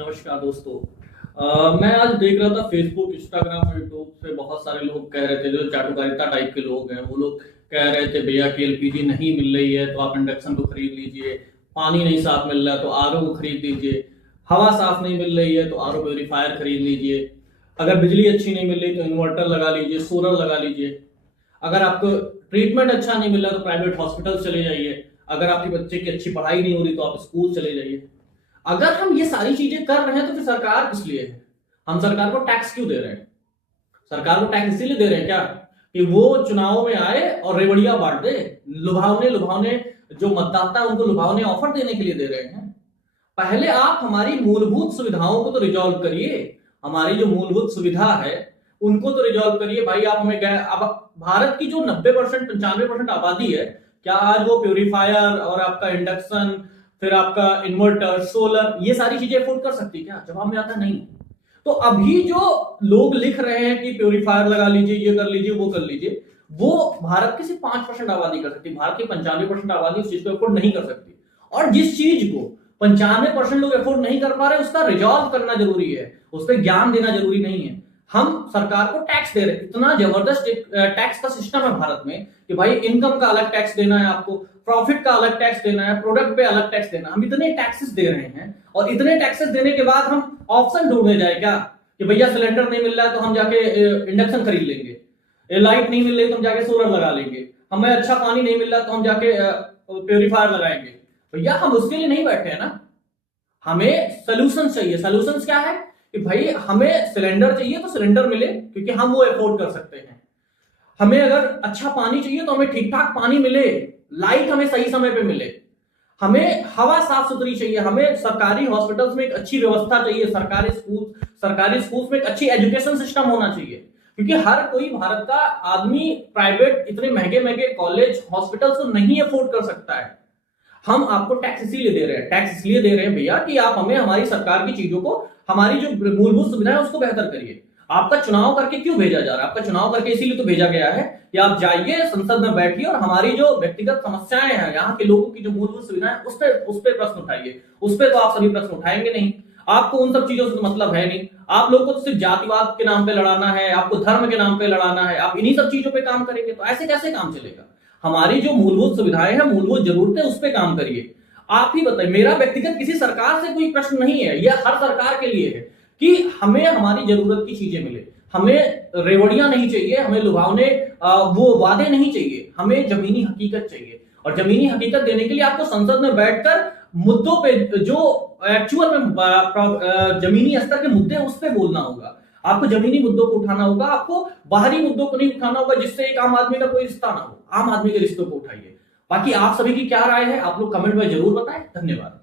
नमस्कार दोस्तों। मैं आज देख रहा था फेसबुक, इंस्टाग्राम, यूट्यूब पे बहुत सारे लोग कह रहे थे, जो चाटुकारिता टाइप के लोग हैं, वो लोग कह रहे थे भैया कि एलपीजी नहीं मिल रही है तो आप इंडक्शन को खरीद लीजिए, पानी नहीं साफ मिल रहा है तो आरओ को खरीद लीजिए, हवा साफ नहीं मिल रही है तो आरओ प्योरीफायर खरीद लीजिए, अगर बिजली अच्छी नहीं मिल रही तो इन्वर्टर लगा लीजिए, सोलर लगा लीजिए, अगर आपको ट्रीटमेंट अच्छा नहीं मिल रहा तो प्राइवेट हॉस्पिटल चले जाइए, अगर आपके बच्चे की अच्छी पढ़ाई नहीं हो रही तो आप स्कूल चले जाइए। अगर हम ये सारी चीजें कर रहे हैं तो फिर सरकार किस लिए है? हम सरकार को टैक्स क्यों दे रहे हैं? सरकार को टैक्स इसीलिए दे रहे हैं क्या कि वो चुनाव में आए और रेवड़िया बांट दे, लुभावने लुभावने जो मतदाता उनको लुभावने ऑफर देने के लिए दे रहे हैं। पहले आप हमारी मूलभूत सुविधाओं को तो रिजॉल्व करिए। हमारी जो मूलभूत सुविधा है उनको तो रिजॉल्व करिए भाई। आप हमें अब भारत की जो 90% 95% आबादी है, क्या आज वो प्योरीफायर और आपका इंडक्शन, फिर आपका इन्वर्टर, सोलर, ये सारी चीजें अफोर्ड कर सकती है क्या? जवाब में आता नहीं। तो अभी जो लोग लिख रहे हैं कि प्योरीफायर लगा लीजिए, ये कर लीजिए, वो कर लीजिए, वो भारत की सिर्फ 5% आबादी कर सकती है। भारत की 95% आबादी उस चीज को अफोर्ड नहीं कर सकती। और जिस चीज को 95% लोग अफोर्ड नहीं कर पा रहे, उसका रिजॉल्व करना जरूरी है, उस पर ज्ञान देना जरूरी नहीं है। हम सरकार को टैक्स दे रहे हैं, इतना जबरदस्त टैक्स का सिस्टम है भारत में कि भाई इनकम का अलग टैक्स देना है आपको, प्रॉफिट का अलग टैक्स देना है, प्रोडक्ट पे अलग टैक्स देना है। हम इतने टैक्सेस दे रहे हैं और इतने टैक्सेस देने के बाद हम ऑप्शन ढूंढने जाए क्या कि भैया सिलेंडर नहीं मिल रहा है तो हम जाके इंडक्शन खरीद लेंगे, लाइट नहीं मिल रही तो हम जाके सोलर लगा लेंगे, हमें अच्छा पानी नहीं मिल रहा तो हम जाके प्योरीफायर लगाएंगे। भैया हम उसके लिए नहीं बैठे हैं ना, हमें सोल्यूशन चाहिए। सोल्यूशन क्या है कि भाई हमें सिलेंडर चाहिए तो सिलेंडर मिले क्योंकि हम वो अफोर्ड कर सकते हैं। हमें अगर अच्छा पानी चाहिए तो हमें ठीक ठाक पानी मिले, लाइट हमें सही समय पे मिले, हमें हवा साफ सुथरी चाहिए, हमें सरकारी हॉस्पिटल्स में एक अच्छी व्यवस्था चाहिए, सरकारी स्कूल्स में एक अच्छी एजुकेशन सिस्टम होना चाहिए। क्योंकि हर कोई भारत का आदमी प्राइवेट इतने महंगे महंगे कॉलेज हॉस्पिटल्स को नहीं अफोर्ड कर सकता है। हम आपको टैक्स इसीलिए दे रहे हैं, टैक्स इसलिए दे रहे हैं भैया कि आप हमें हमारी सरकार की चीजों को, हमारी जो मूलभूत सुविधा है उसको बेहतर करिए। आपका चुनाव करके क्यों भेजा जा रहा है? आपका चुनाव करके इसीलिए तो भेजा गया है कि आप जाइए संसद में बैठिए और हमारी जो व्यक्तिगत समस्याएं हैं, यहाँ के लोगों की जो मूलभूत सुविधाएं, उस पर प्रश्न उठाइए। उस पर तो आप सभी प्रश्न उठाएंगे नहीं, आपको उन सब चीजों से तो मतलब है नहीं। आप लोगों को तो सिर्फ जातिवाद के नाम पे लड़ाना है, आपको धर्म के नाम पे लड़ाना है, आप इन्हीं सब चीजों पे काम करेंगे तो ऐसे कैसे काम चलेगा? हमारी जो मूलभूत सुविधाएं हैं, मूलभूत जरूरतें, उस पर काम करिए। आप ही बताइए, मेरा व्यक्तिगत किसी सरकार से कोई प्रश्न नहीं है, यह हर सरकार के लिए है कि हमें हमारी जरूरत की चीजें मिले। हमें रेवड़ियां नहीं चाहिए, हमें लुभावने वो वादे नहीं चाहिए, हमें जमीनी हकीकत चाहिए। और जमीनी हकीकत देने के लिए आपको संसद में बैठकर मुद्दों पे, जो एक्चुअल में जमीनी स्तर के मुद्दे, उस पर बोलना होगा। आपको जमीनी मुद्दों को उठाना होगा, आपको बाहरी मुद्दों को नहीं उठाना होगा जिससे एक आम आदमी का कोई रिश्ता ना हो। आम आदमी के रिश्तों को उठाइए। बाकी आप सभी की क्या राय है, आप लोग कमेंट में जरूर बताएं। धन्यवाद।